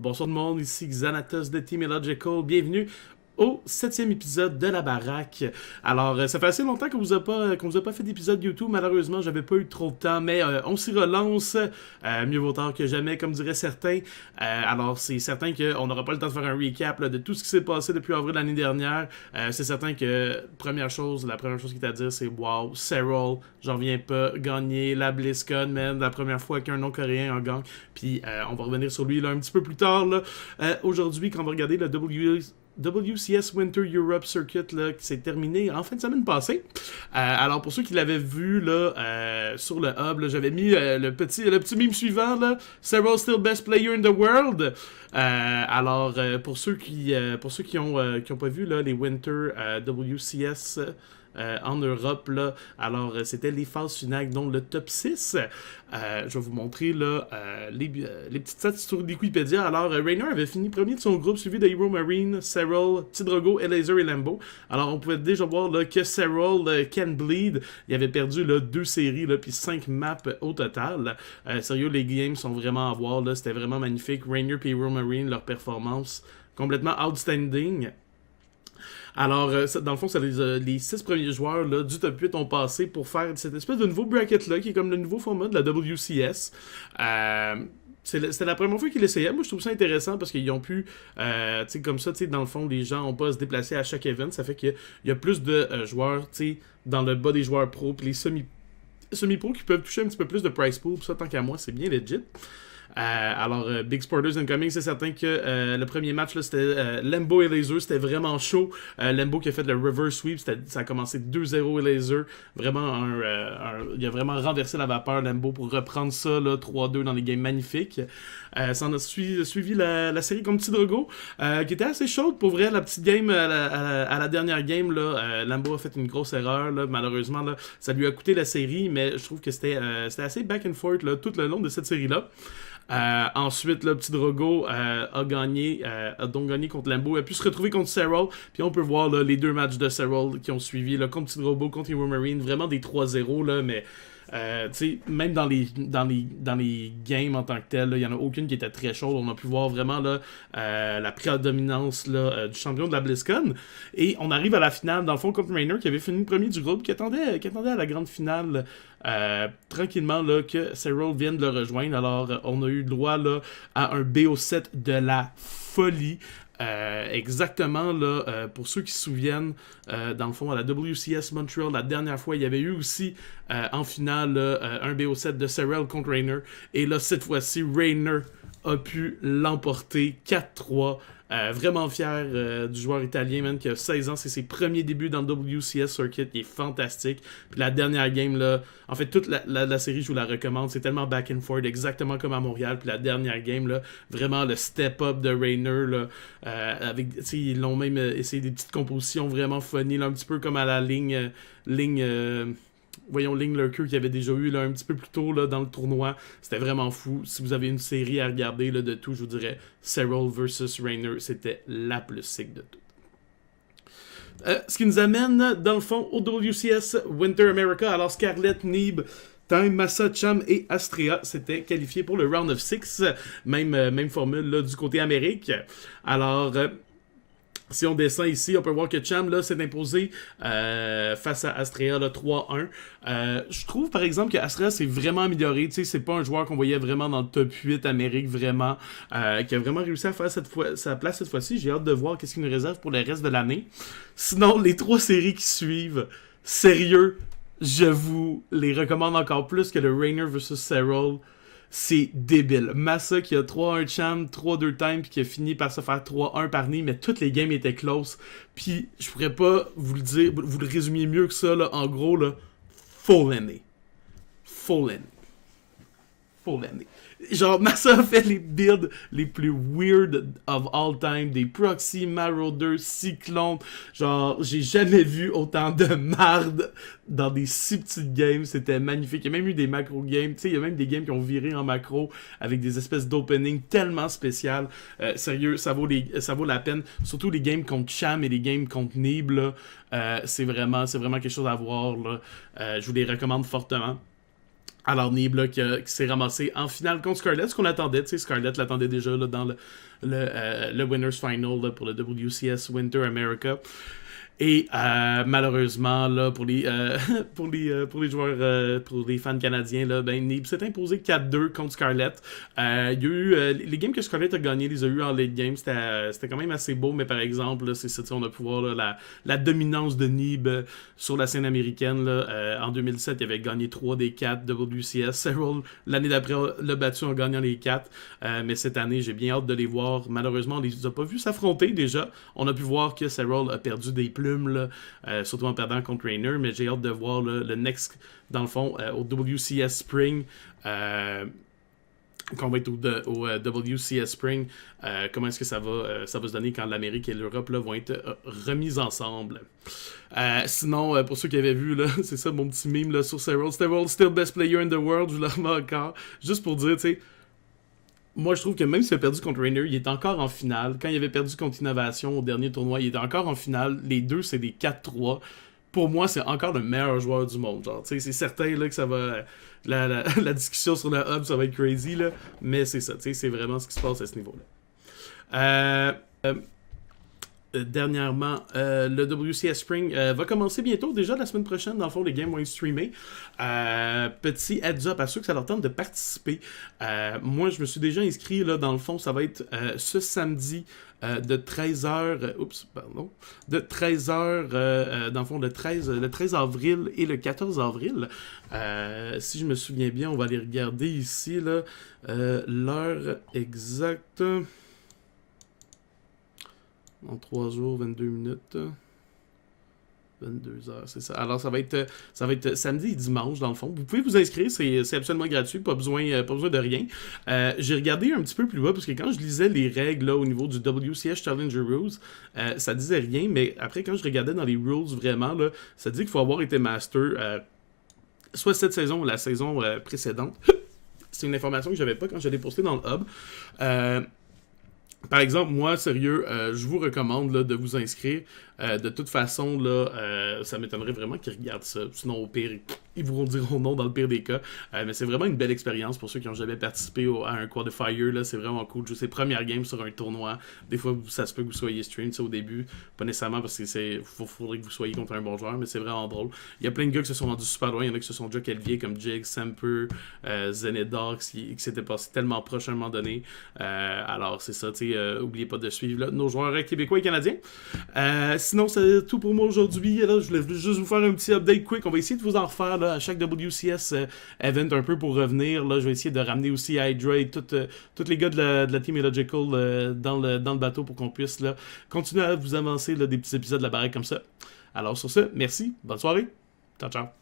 Bonsoir tout le monde, ici Xanatos de Team Illogical. Bienvenue au 7e épisode de la baraque. Alors, ça fait assez longtemps qu'on vous a pas fait d'épisode YouTube. Malheureusement, j'avais pas eu trop de temps, mais on s'y relance. Mieux vaut tard que jamais, comme diraient certains. Alors, c'est certain qu'on n'aura pas le temps de faire un recap là, de tout ce qui s'est passé depuis avril l'année dernière. C'est certain que la première chose qui est à dire, c'est wow, Serral, j'en reviens pas, gagner la BlizzCon, man, la première fois qu'un non-coréen en gagne. Puis, on va revenir sur lui là, un petit peu plus tard. Là. Aujourd'hui, quand on va regarder le WCS Winter Europe Circuit là, qui s'est terminé en fin de semaine passée. Alors pour ceux qui l'avaient vu là, sur le hub, là, j'avais mis le petit meme suivant là, Serral still best player in the world. Alors pour ceux qui ont pas vu là, les Winter WCS en Europe là, alors c'était les phases finales dont le top 6. Je vais vous montrer là, les petites stats sur Wikipédia. Alors, Raynor avait fini premier de son groupe, suivi de Hero Marine, Serral, Tidrogo, Elazer et Lambo. Alors, on pouvait déjà voir là, que Serral can bleed. Il avait perdu là, 2 séries, là, puis 5 maps au total. Sérieux, les games sont vraiment à voir. Là, c'était vraiment magnifique. Raynor et Hero Marine, leur performance complètement outstanding. Alors, dans le fond, c'est les 6 premiers joueurs là, du top 8 ont passé pour faire cette espèce de nouveau bracket-là, qui est comme le nouveau format de la WCS. C'était la première fois qu'ils l'essayaient. Moi, je trouve ça intéressant parce qu'ils ont pu, tu sais, comme ça, tu sais, dans le fond, les gens n'ont pas à se déplacer à chaque event. Ça fait qu'il y a plus de joueurs, tu sais, dans le bas des joueurs pro, puis les semi-pro qui peuvent toucher un petit peu plus de price pool. Puis ça, tant qu'à moi, c'est bien legit. Alors, Big Sporters Incoming, c'est certain que le premier match, là, c'était Lambo et Laser, c'était vraiment chaud. Lambo qui a fait le reverse sweep, ça a commencé 2-0 et Laser. Vraiment, il a vraiment renversé la vapeur, Lambo, pour reprendre ça, là, 3-2 dans des games magnifiques. Ça en a suivi la série contre Tidrogo, qui était assez chaude pour vrai. La petite game à la dernière game, là, Lambo a fait une grosse erreur. Là, malheureusement, là, ça lui a coûté la série, mais je trouve que c'était assez back and forth là, tout le long de cette série-là. Ensuite, le petit Drogo a donc gagné contre Lambo. Il a pu se retrouver contre Serral. Puis on peut voir là, les 2 matchs de Serral qui ont suivi là, contre Petit Drogo, contre Hero Marine. Vraiment des 3-0. Là, mais même dans les games en tant que tel, il n'y en a aucune qui était très chaude. On a pu voir vraiment là, la prédominance là, du champion de la BlizzCon. Et on arrive à la finale, dans le fond, contre Raynor qui avait fini premier du groupe, qui attendait à la grande finale. Tranquillement là, que Serral vienne de le rejoindre. Alors on a eu le droit là, à un BO7 de la folie. Exactement là, pour ceux qui se souviennent, dans le fond à la WCS Montreal, la dernière fois il y avait eu aussi en finale un BO7 de Serral contre Raynor, et là cette fois-ci Raynor a pu l'emporter 4-3. Vraiment fier du joueur italien, man, qui a 16 ans. C'est ses premiers débuts dans le WCS Circuit. Il est fantastique. Puis la dernière game, là, en fait, toute la série, je vous la recommande. C'est tellement back and forth, exactement comme à Montréal. Puis la dernière game, là, vraiment le step-up de Raynor. Là, ils l'ont même essayé des petites compositions vraiment funny, là, un petit peu comme à la ligne Lurker qu'il y avait déjà eu là, un petit peu plus tôt là, dans le tournoi. C'était vraiment fou. Si vous avez une série à regarder là, de tout, je vous dirais Serral vs Raynor, c'était la plus sick de tout. Ce qui nous amène, dans le fond, au WCS Winter America. Alors, Scarlett, Neeb, Time, Massa, Cham et Astrea s'étaient qualifiés pour le Round of 6. Même formule là, du côté Amérique. Alors... si on descend ici, on peut voir que Cham là, s'est imposé face à Astrea là, 3-1. Je trouve par exemple que Astrea s'est vraiment amélioré. C'est pas un joueur qu'on voyait vraiment dans le top 8 Amérique, vraiment, qui a vraiment réussi à faire sa place cette fois-ci. J'ai hâte de voir qu'est-ce qu'il nous réserve pour le reste de l'année. Sinon, les 3 séries qui suivent, sérieux, je vous les recommande encore plus que le Raynor vs Serral. C'est débile. Massa qui a 3-1 Cham, 3-2 Time, puis qui a fini par se faire 3-1 par Nîmes, mais toutes les games étaient close. Puis je pourrais pas vous le dire, vous le résumiez mieux que ça, là. En gros, là, full année. Full année. Full année. Genre, Massa a fait les builds les plus weird of all time. Des Proxy, Marauder, Cyclone. Genre, j'ai jamais vu autant de marde dans des si petites games. C'était magnifique. Il y a même eu des macro games. Tu sais, il y a même des games qui ont viré en macro avec des espèces d'opening tellement spéciales. Sérieux, ça vaut la peine. Surtout les games contre Cham et les games contre Neeb, là. C'est vraiment quelque chose à voir, là. Je vous les recommande fortement. Alors, Nib, là, qui s'est ramassé en finale contre Scarlett, ce qu'on attendait. Tu sais, Scarlett l'attendait déjà là, dans le Winners Final là, pour le WCS Winter America. Et malheureusement, là, pour les joueurs, pour les fans canadiens, là, ben, Nib s'est imposé 4-2 contre Scarlett. Il y a eu les games que Scarlett a gagné, les a eu en late game. C'était quand même assez beau, mais par exemple, là, c'est ça, on a pu voir là, la dominance de Nib sur la scène américaine. Là, en 2007, il avait gagné 3 des 4 WCS. Cyril, l'année d'après, l'a battu en gagnant les 4. Mais cette année, j'ai bien hâte de les voir. Malheureusement, on les a pas vus s'affronter déjà. On a pu voir que Cyril a perdu des plumes. Là, surtout en perdant contre Rainer, mais j'ai hâte de voir là, le next, dans le fond, au WCS Spring, qu'on va être au WCS Spring, comment est-ce que ça va se donner quand l'Amérique et l'Europe là, vont être remises ensemble. Sinon, pour ceux qui avaient vu, là, c'est ça mon petit meme là, sur Cyril, still best player in the world, je le remets encore, juste pour dire, tu sais, moi, je trouve que même s'il a perdu contre Rainer, il est encore en finale. Quand il avait perdu contre Innovation au dernier tournoi, il était encore en finale. Les deux, c'est des 4-3. Pour moi, c'est encore le meilleur joueur du monde. Genre, c'est certain là, que ça va... La discussion sur le hub, ça va être crazy, là. Mais c'est ça, c'est vraiment ce qui se passe à ce niveau-là. Dernièrement, le WCS Spring va commencer bientôt, déjà la semaine prochaine. Dans le fond, les games vont être streamés. Petit heads up à ceux que ça leur tente de participer. Moi, je me suis déjà inscrit, là, dans le fond, ça va être ce samedi de 13h, de 13h, dans le fond, le 13 avril et le 14 avril. Si je me souviens bien, on va aller regarder ici, là, l'heure exacte. En 3 jours, 22 minutes. 22 heures, c'est ça. Alors, ça va être samedi et dimanche, dans le fond. Vous pouvez vous inscrire, c'est absolument gratuit, pas besoin de rien. J'ai regardé un petit peu plus bas, parce que quand je lisais les règles là, au niveau du WCS Challenger Rules, ça disait rien, mais après, quand je regardais dans les rules, vraiment, là, ça dit qu'il faut avoir été master, soit cette saison ou la saison précédente. C'est une information que j'avais pas quand j'allais poster dans le hub. Par exemple, moi, sérieux, je vous recommande là, de vous inscrire. De toute façon, là, ça m'étonnerait vraiment qu'ils regardent ça. Sinon, au pire, ils vous diront non dans le pire des cas. Mais c'est vraiment une belle expérience pour ceux qui n'ont jamais participé à un qualifier. Là, c'est vraiment cool. Jouer ses premières games sur un tournoi. Des fois, ça se peut que vous soyez stream au début. Pas nécessairement parce que faudrait que vous soyez contre un bon joueur, mais c'est vraiment drôle. Il y a plein de gars qui se sont rendus super loin. Il y en a qui se sont déjà qualifiés comme Jig, Semper, Zenedox, qui s'étaient passés tellement proche à un moment donné. Alors, c'est ça, tu sais, oubliez pas de suivre là, nos joueurs québécois et canadiens. Sinon, c'est tout pour moi aujourd'hui. Là, je voulais juste vous faire un petit update quick. On va essayer de vous en refaire là, à chaque WCS event un peu pour revenir. Là, je vais essayer de ramener aussi Hydra et tous les gars de la Team Illogical dans le bateau pour qu'on puisse là, continuer à vous avancer là, des petits épisodes de la baraque comme ça. Alors sur ce, merci, bonne soirée, ciao ciao.